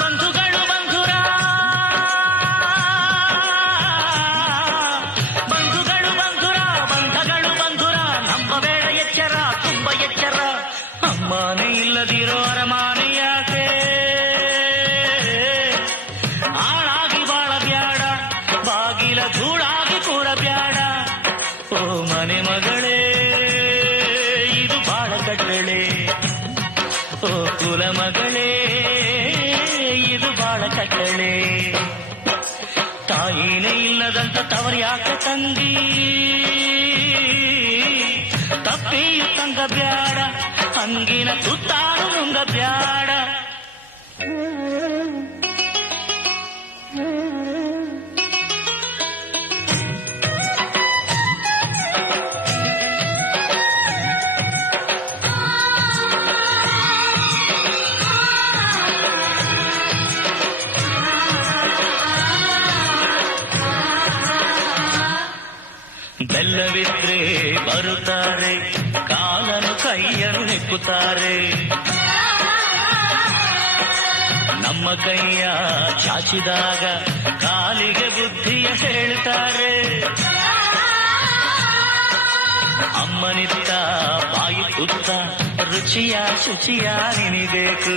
ಬಂಧುಗಳು ಬಂಧುರ ಬಂಧುಗಳು ಬಂಧುರ ಬಂಧಗಳು ಬಂಧುರ ನಂಬಬೇಡ ಎಚ್ಚರ ತುಂಬ ಎಚ್ಚರ ಅಮ್ಮನೇ ಇಲ್ಲದಿರೋ ಅರಮಾನೆ ಯಾಕೆ ಆಳಾಗಿ ಬಾಳ ಬ್ಯಾಡ ಬಾಗಿಲ ಧೂಳಾಗಿ ಕೂಡ ಬ್ಯಾಡ ಓ ಮನೆ ಮಗಳೇ ಇದು ಬಾಳ ಕಟ್ಟಳೆ ಓ ಕುಲ ಮಗಳೇ ಇದು ಬಾಳ ಕಟ್ಟಳೆ ತಾಯಿನೇ ಇಲ್ಲದಂತ ತವರು ಯಾಕೆ ತಂಗಿ ತಪ್ಪಿಯು ತಂಗ ಬ್ಯಾಡ ಹಂಗಿನ ತುತ್ತಾರು ನುಂಗ ಬ್ಯಾಡ ಬೆಲ್ಲವಿದ್ರೆ ಬರುತ್ತಾರೆ ಕಾಲನು ಕೈಯನ್ನು ನೆಕ್ಕುತ್ತಾರೆ ನಮ್ಮ ಕೈಯ ಚಾಚಿದಾಗ ಕಾಲಿಗೆ ಬುದ್ಧಿಯ ಹೇಳ್ತಾರೆ ಅಮ್ಮನಿತ್ತ ಬಾಯಿ ತುತ್ತ ರುಚಿಯ ಶುಚಿಯ ನಿನಿಬೇಕು